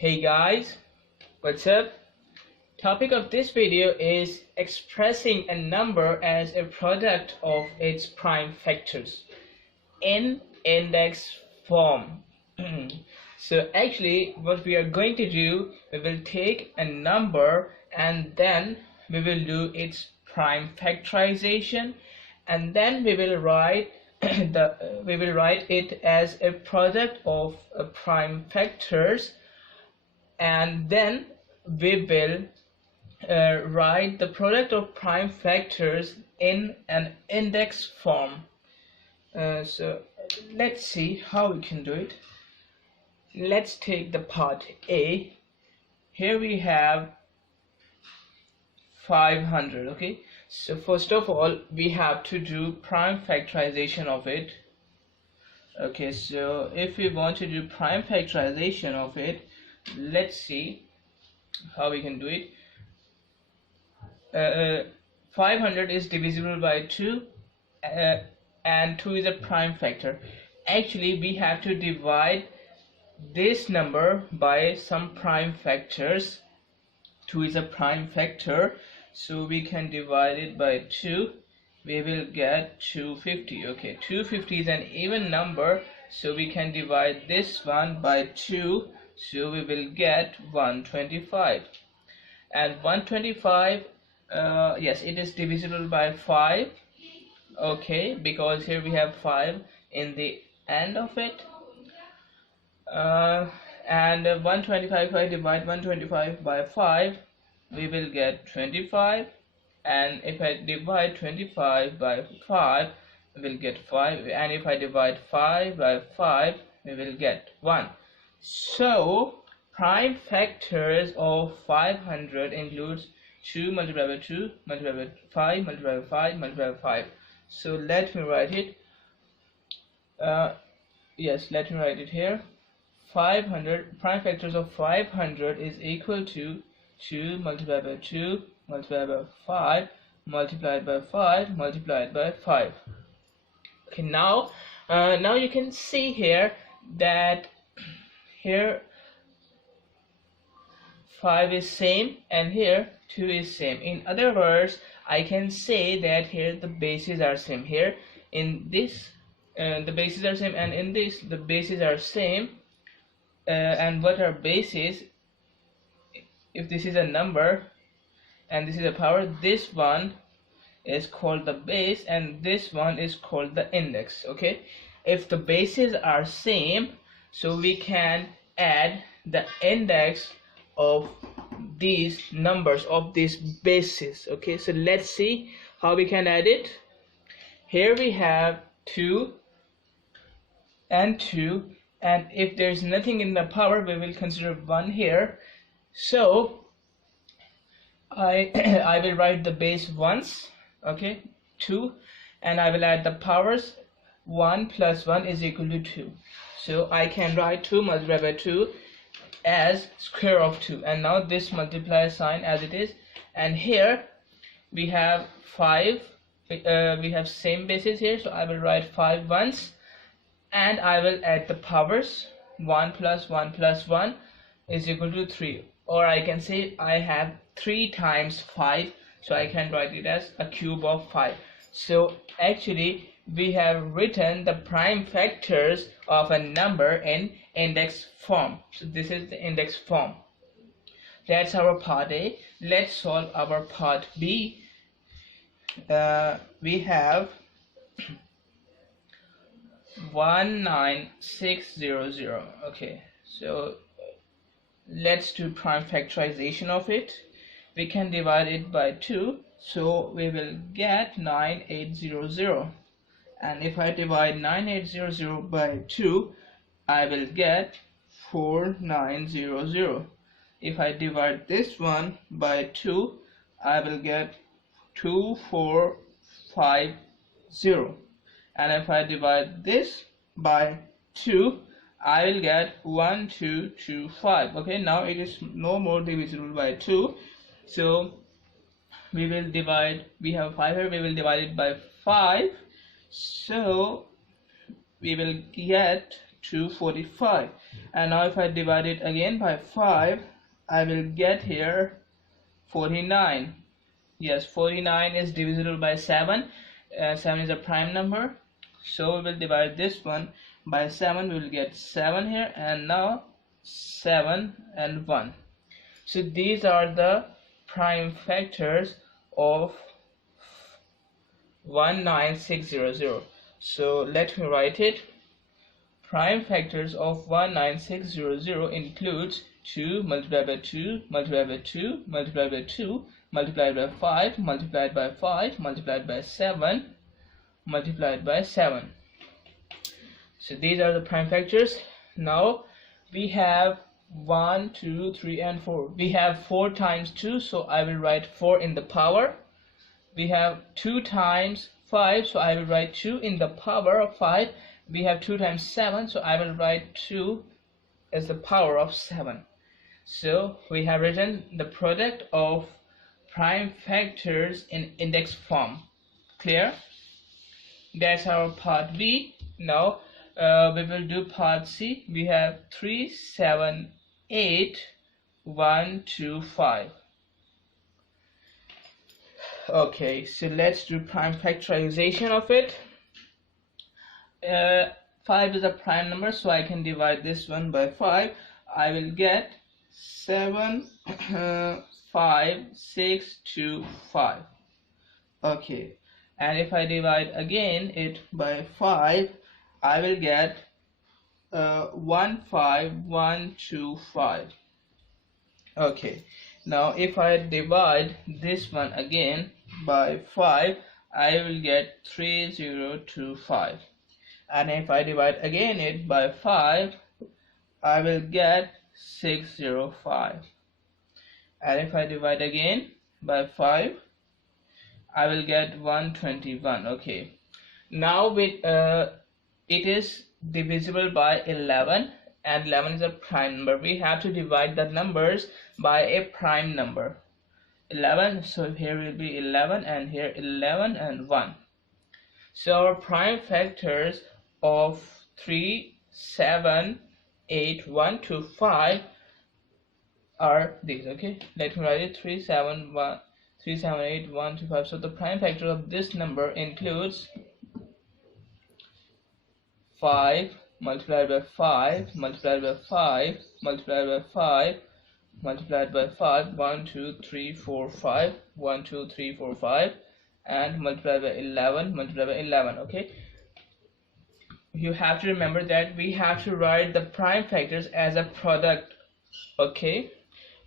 Hey guys, what's up? Topic of this video is expressing a number as a product of its prime factors in index form. So actually what we are going to do, we will take a number and then we will do its prime factorization, and then we will write it as a product of prime factors, and then we will write the product of prime factors in an index form. So let's see how we can do it. Let's take the part A. Here we have 500. Okay, so first of all we have to do prime factorization of it. Okay, so if we want to do prime factorization of it, let's see how we can do it. 500 is divisible by 2, and 2 is a prime factor. Actually we have to divide this number by some prime factors. 2 is a prime factor, so we can divide it by 2. We will get 250. Okay, 250 is an even number, so we can divide this one by 2, so we will get 125. And 125, yes, it is divisible by 5. Okay, because here we have 5 in the end of it. And 125, if I divide 125 by 5, we will get 25. And if I divide 25 by 5, we will get 5. And if I divide 5 by 5, we will get 1. So prime factors of 500 includes 2 multiplied by 2 multiplied by 5 multiplied by 5 multiplied by 5. So let me write it. Yes, let me write it here. 500 prime factors of 500 is equal to 2 multiplied by 2 multiplied by 5 multiplied by 5 multiplied by 5. Okay, now you can see here that here 5 is same and here 2 is same. In other words, I can say that here the bases are same. Here in this the bases are same, and in this the bases are same. And what are bases? If this is a number and this is a power, this one is called the base and this one is called the index. Okay, if the bases are same, so we can add the index of these numbers, of these bases. Okay, so let's see how we can add it. Here we have 2 and 2, and if there's nothing in the power, we will consider 1 here. So I will write the base once, okay, 2, and I will add the powers. 1 plus 1 is equal to 2. So I can write 2 multiplied by 2 as square of 2, and now this multiply sign as it is. And here we have 5. We have same bases here, so I will write 5 once, and I will add the powers. 1 plus 1 plus 1 is equal to 3, or I can say I have 3 times 5, so I can write it as a cube of 5. So actually we have written the prime factors of a number in index form. So this is the index form. That's our part A. Let's solve our part B. We have 19600. Okay, so let's do prime factorization of it. We can divide it by 2, so we will get 9800. And if I divide 9800 by 2, I will get 4900. If I divide this one by 2, I will get 2450. And if I divide this by 2, I will get 1225. Okay, now it is no more divisible by 2, so we will divide, we have 5 here, we will divide it by 5. So we will get 245. And now if I divide it again by 5, I will get here 49. Yes, 49 is divisible by 7. 7 is a prime number, so we will divide this one by 7. We will get 7 here, and now 7 and 1. So these are the prime factors of 19600. So let me write it. Prime factors of 19600 includes 2 multiplied by 2 multiplied by 2 multiplied by 2 multiplied by 5 multiplied by 5 multiplied by 7 multiplied by 7. So these are the prime factors. Now we have 1, 2, 3 and 4. We have 4 times 2, so I will write 4 in the power. We have 2 times 5, so I will write 2 in the power of 5. We have 2 times 7, so I will write 2 as the power of 7. So we have written the product of prime factors in index form. Clear? That's our part B. Now we will do part C. We have 3, 7, 8, 1, 2, 5. Okay, so let's do prime factorization of it. 5 is a prime number, so I can divide this one by 5. I will get 7, 5, 6, 2, 5. Okay, and if I divide again it by 5, I will get 1, 5, 1, 2, 5. Okay, now if I divide this one again by 5, I will get 3, 0, 2, 5. And if I divide again it by 5, I will get 6, 0, 5. And if I divide again by 5, I will get 121. Okay, now with it is divisible by 11, and 11 is a prime number. We have to divide the numbers by a prime number. 11, so here will be 11, and here 11 and 1. So our prime factors of 3, 7, 8, 1, 2, 5 are these. Okay, let me write it. 3, 7, 1, 3, 7, 8, 1, 2, 5. So the prime factor of this number includes 5 multiplied by 5 multiplied by 5 multiplied by 5 multiplied by 5, 1, 2, 3, 4, 5, 1, 2, 3, 4, 5, and multiplied by 11 multiplied by 11. Okay, you have to remember that we have to write the prime factors as a product. Okay,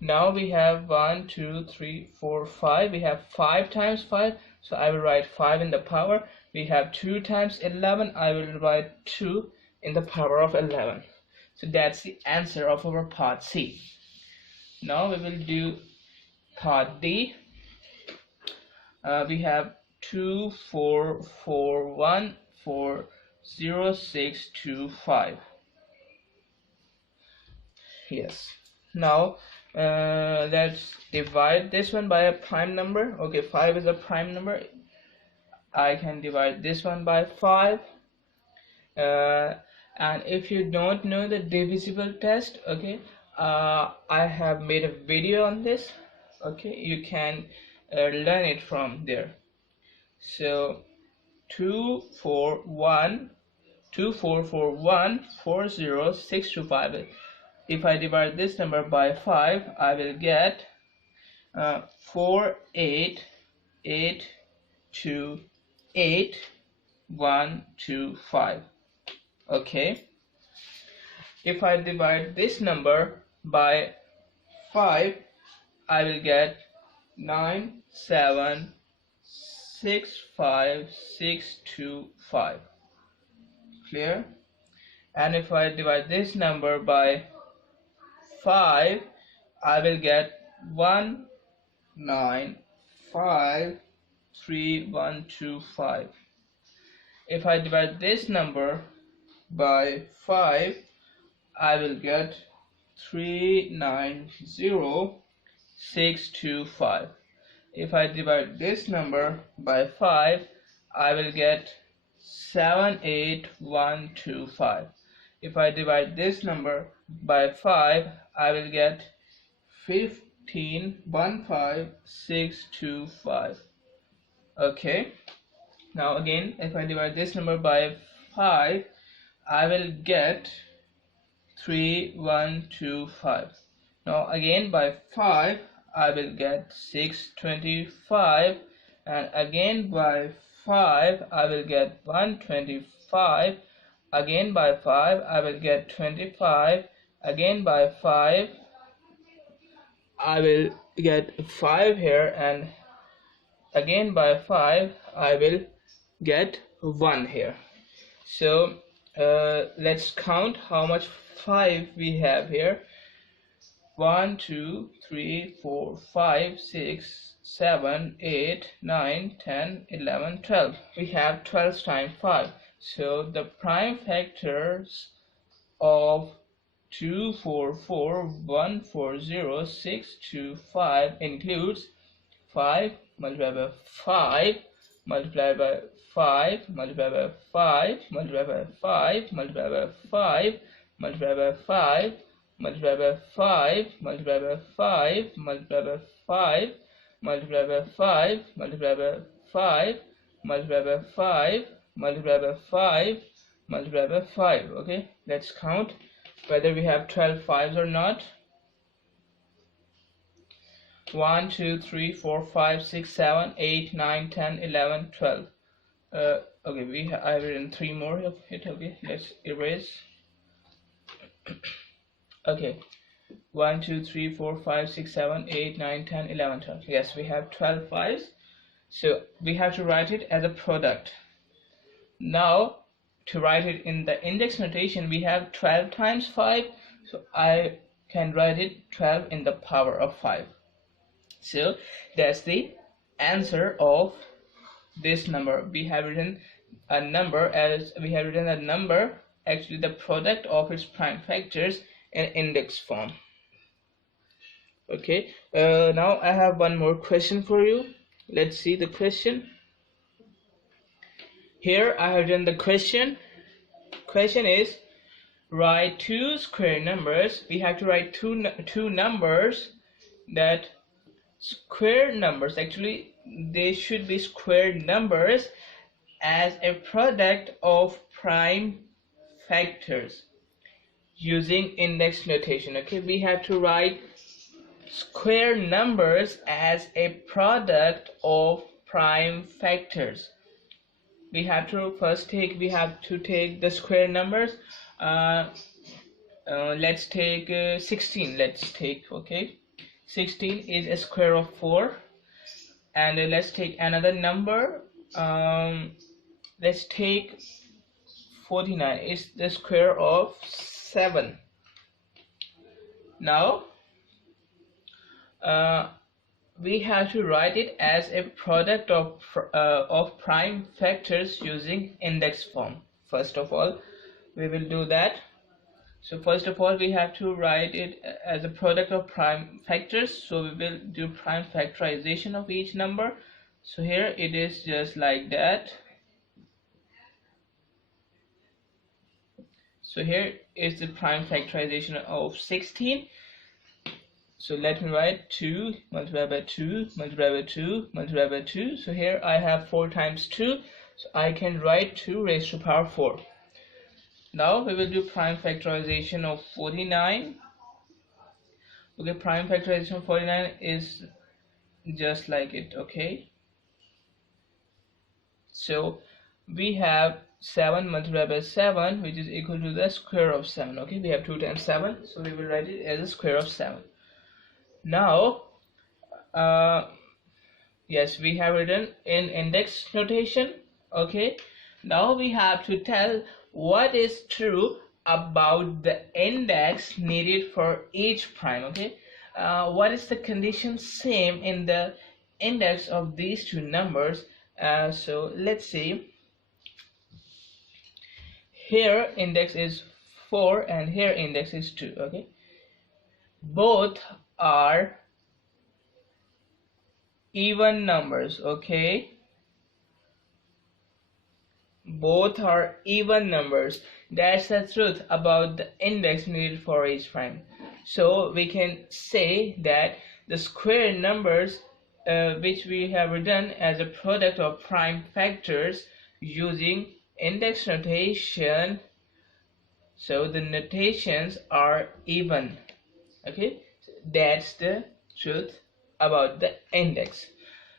now we have 1, 2, 3, 4, 5. We have 5 times 5, so I will write 5 in the power. We have 2 times 11. I will write 2 in the power of 11. So that's the answer of our part C. Now we will do part D. We have 2, 4, 4, 1, 4, 0, 6, 2, 5. Yes. Now let's divide this one by a prime number. Okay, 5 is a prime number. I can divide this one by 5. And if you don't know the divisible test, okay, I have made a video on this. Okay, you can learn it from there. So 2, 4, 1, 2, 4, 4, 1, 4, 0, 6, 2, 5. If I divide this number by 5, I will get 4, 8, 8, 2, 8, 1, 2, 5. Okay, if I divide this number by 5, I will get 9, 7, 6, 5, 6, 2, 5. Clear? And if I divide this number by 5, I will get 1, 9, 5, 3, 1, 2, 5. If I divide this number by 5, I will get 3, 9, 0, 6, 2, 5. If I divide this number by 5, I will get 7, 8, 1, 2, 5. if I divide this number by 5, I will get 15,15625. Okay, now again, if I divide this number by 5, I will get 3125. Now again by 5, I will get 625, and again by 5, I will get 125. Again by 5, I will get 25. Again by 5, I will get 5 here, and again by 5, I will get 1 here. So let's count how much 5 we have here. 1, 2, 3, 4, 5, 6, 7, 8, 9, 10, 11, 12. We have 12 times 5. So the prime factors of 244,140,625 includes 5 multiplied by 5 multiplied by 5 multiplied by 5 multiplied by 5 multiplied by 5 multiplied by 5 multiplied by 5 multiplied by 5 multiplied by 5 multiplied by 5 multiplied by 5 multiplied by 5 multiplied by 5 multiplied by 5. Okay, let's count whether we have 12 fives or not. 1, 2, 3, 4, 5, 6, 7, 8, 9, 10, 11, 12. Okay, I have written 3 more of it. Okay, let's erase. Okay, 1, 2, 3, 4, 5, 6, 7, 8, 9, 10, 11, 12. Yes, we have 12 fives. So we have to write it as a product. Now, to write it in the index notation, we have 12 times 5. So I can write it 12 in the power of 5. So that's the answer of this number. We have written a number actually the product of its prime factors in index form. Okay, now I have one more question for you. Let's see the question. Here I have done the question. Question is, write 2 square numbers. We have to write two numbers that square numbers, actually they should be square numbers, as a product of prime factors using index notation. Okay, we have to write square numbers as a product of prime factors. We have to take the square numbers. Let's take 16. Okay, 16 is a square of 4, and let's take another number. Let's take 49 is the square of 7. Now we have to write it as a product of prime factors using index form. First of all, we will do that. So first of all, we have to write it as a product of prime factors. So we will do prime factorization of each number. So here it is just like that. So here is the prime factorization of 16. So let me write 2 multiplied by 2 multiplied by 2 multiplied by 2. So here I have 4 times 2. So I can write 2 raised to power 4. Now we will do prime factorization of 49. Okay, prime factorization of 49 is just like it. Okay, so we have 7 multiplied by 7, which is equal to the square of 7. Okay, we have 2 times 7, so we will write it as a square of 7. Now yes, we have written in index notation. Okay, now we have to tell what is true about the index needed for each prime. Okay, what is the condition same in the index of these two numbers? So let's see. Here index is 4 and here index is 2. Okay, both are even numbers. Okay, both are even numbers. That's the truth about the index needed for each prime. So we can say that the square numbers which we have written as a product of prime factors using index notation, so the notations are even. Okay, that's the truth about the index.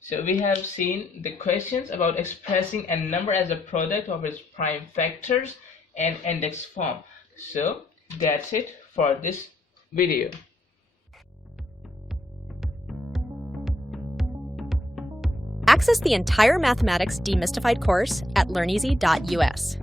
So we have seen the questions about expressing a number as a product of its prime factors and index form. So that's it for this video. Access the entire Mathematics Demystified course at learneasy.us.